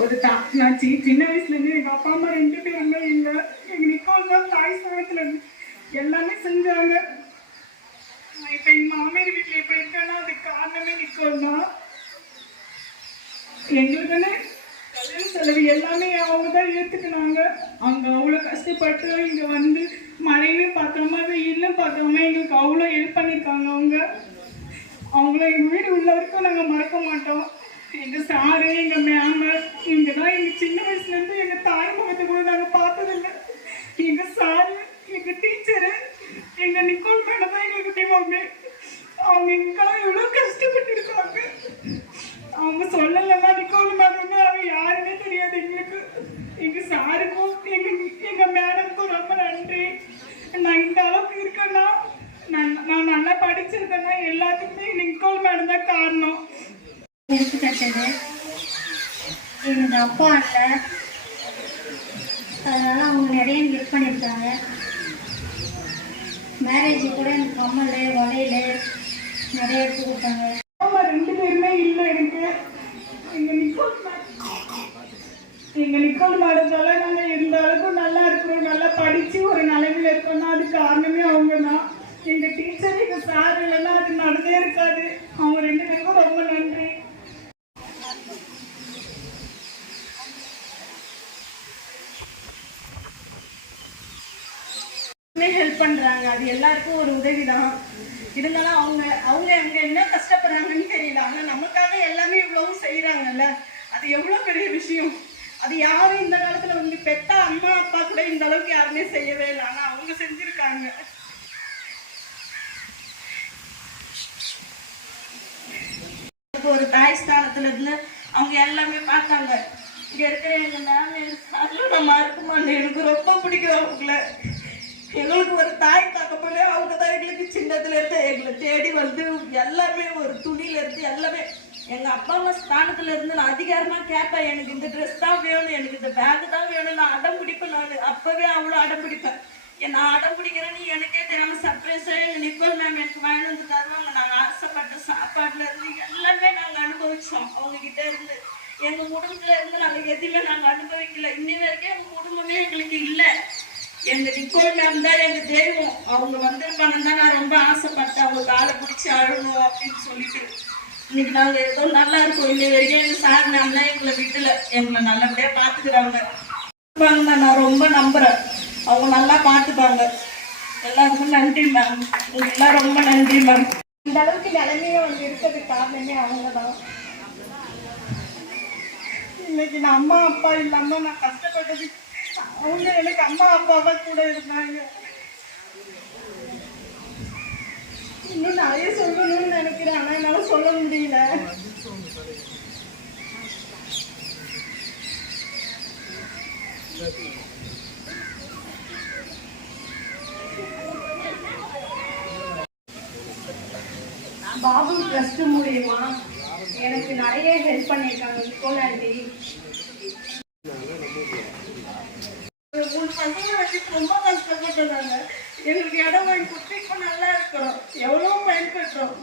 ஒரு தா நான் சி சின்ன வயசுலேருந்து எங்கள் அப்பா அம்மா ரெண்டு பேருமே இல்லை எங்கள் நிக்கோல் தான் தாய் சமயத்தில் இருந்து எல்லாமே செஞ்சாங்க. இப்போ எங்கள் மாமியார் வீட்டில் இப்போ இருக்கேன்னா அதுக்கு காரணமே நிக்கோல் தான் எங்களுக்குன்னு கல்யாண செலவு எல்லாமே அவங்க தான் ஏற்றுக்கினாங்க அவங்க அவ்வளோ கஷ்டப்பட்டு இங்கே வந்து மழையும் பார்க்காம வெயிலும் பார்க்காம எங்களுக்கு அவ்வளோ ஹெல்ப் பண்ணியிருக்காங்க அவங்க. அவங்கள எங்கள் வீடு உள்ள வரைக்கும் நாங்கள் மறக்க மாட்டோம். எங்கள் சாரு எங்கள் மே இங்கே தான் எங்கள் சின்ன வயசுலேருந்து எங்கள் தாய் முகத்தை கூட நாங்கள் பார்த்ததில்லை எங்கள் எங்க எங்கள் டீச்சரு எங்கள் நிக்கோல் மேடம் தான் எங்களுக்கு தெய்வமே. அவங்க எங்களுக்காக எவ்வளோ கஷ்டப்பட்டு இருக்காங்க அவங்க சொல்லலைன்னா நிக்கோல் மேடம்னு அவங்க யாருமே தெரியாது எங்களுக்கு. எங்கள் சாருக்கும் எங்கள் எங்கள் மேடம்க்கும் ரொம்ப நன்றி. நான் இந்த அளவுக்கு இருக்கேன்னா நான் நான் நல்லா படிச்சிருக்கேன்னா எல்லாத்துக்குமே நிக்கோல் மேடம் தான் காரணம். எடுத்துக்கிட்டது எங்க அப்பா இல்லை. அதனால அவங்க நிறைய ஹெல்ப் பண்ணியிருக்காங்க. மேரேஜ் கூட எனக்கு கம்மல் வளையல் நிறைய எடுத்து கொடுத்தாங்க. ஆமா ரெண்டு பேருமே இல்லை எனக்கு. எங்க நிக்கோல் மே- எங்க நிக்கோல் மேடத்தால நாங்க எந்த அளவுக்கு நல்லா இருக்கிறோம் நல்லா படிச்சு ஒரு நிலைமையில இருக்கோம்னா அது காரணமே அவங்க தான் எங்க டீச்சர் எங்க சார் இல்லைன்னா அது நடந்தே இருக்காது அவங்க ரெண்டு பேருக்கும் ரொம்ப நன்றி ஹெல்ப் பண்றாங்க. அது எல்லாருக்கும் ஒரு உதவி தான் இருந்தாலும் அவங்க அவங்க அங்க என்ன கஷ்டப்படுறாங்கன்னு தெரியல. ஆனா நமக்காக எல்லாமே இவ்வளவும் செய்யறாங்கல்ல அது எவ்வளவு பெரிய விஷயம். அது யாரும் இந்த காலத்துல வந்து பெத்த அம்மா அப்பா கூட இந்த அளவுக்கு யாருமே செய்யவே இல்லை. ஆனா அவங்க செஞ்சிருக்காங்க. ஒரு தாய் ஸ்தானத்துல இருந்து அவங்க எல்லாமே பார்த்தாங்க. இங்க இருக்கிற எங்க மேம் நம்ம இருக்குமான்னு எனக்கு ரொம்ப பிடிக்கும் அவங்கள. எங்களுக்கு ஒரு தாய் தகப்பனே அவங்க தான் எங்களுக்கு சின்னதுல இருந்து எங்களை தேடி வந்து எல்லாமே ஒரு துணியில இருந்து எல்லாமே. எங்க அப்பா அம்மா ஸ்தானத்துல இருந்து நான் அதிகாரமா கேட்பேன் எனக்கு இந்த ட்ரெஸ் தான் வேணும் எனக்கு இந்த பேக் தான் வேணும் நான் அடம் பிடிப்பேன் நான். அப்பவே அவ்வளோ அடம் பிடிப்பேன் ஏன் நான் அடம் பிடிக்கிறேன்னு எனக்கே தெரியாம சர்ப்ரைஸா எங்க நிக்கோல் மேம் எனக்கு வாங்கி வந்து தருவாங்க. நாங்க ஆசைப்பட்ட சாப்பாடுல இருந்து எல்லாமே நாங்க அனுபவிச்சோம் அவங்க கிட்ட இருந்து. எங்க குடும்பத்துல இருந்து நாங்க எதுவுமே நாங்க அனுபவிக்கல. இன்னி வரைக்கும் எங்க குடும்பமே எங்களுக்கு இல்லை. எங்க நிக்கோல் மேம் தான் எங்க தெய்வம். அவங்க வந்திருப்பாங்கன்னு தான் நான் ரொம்ப ஆசைப்பட்டேன். அவங்க காலை பிடிச்சி அழணும் அப்படின்னு சொல்லிட்டு. இன்னைக்கு நாங்க ஏதோ நல்லா இருக்கோம். இன்னை வரைக்கும் எங்க சார் மேம் தான் எங்களை விட்டுல எங்களை நல்லபடியா பாத்துக்கிறாங்க நான் ரொம்ப நம்புறேன். அவங்க நல்லா பாத்துப்பாங்க எல்லாருக்கும் நன்றி மேம் எல்லாம் ரொம்ப நன்றி மேம் இந்த அளவுக்கு நிலைமையே வந்து இருக்கிறதுக்கு காரணமே அவங்க தான். இன்னைக்கு நான் அம்மா அப்பா இல்லாம நான் கஷ்டப்பட்டது அவங்க எனக்கு அம்மா அப்பாவா கூட இருந்தாங்க. இன்னும் நிறைய சொல்லணும்னு நினைக்கிறேன் ஆனா என்னால சொல்ல முடியல. பாபு ட்ரஸ்ட் மூலியமா எனக்கு நிறைய ஹெல்ப் பண்ணியிருக்காங்க. நிக்கோல் ஆண்டி ஒரு மூணு பசங்க வச்சுட்டு ரொம்ப கஷ்டப்பட்டுறாங்க எங்களுக்கு இடம் வாங்கி கொடுத்து இப்போ நல்லா இருக்கிறோம் எவ்வளோ பயன்படுறோம்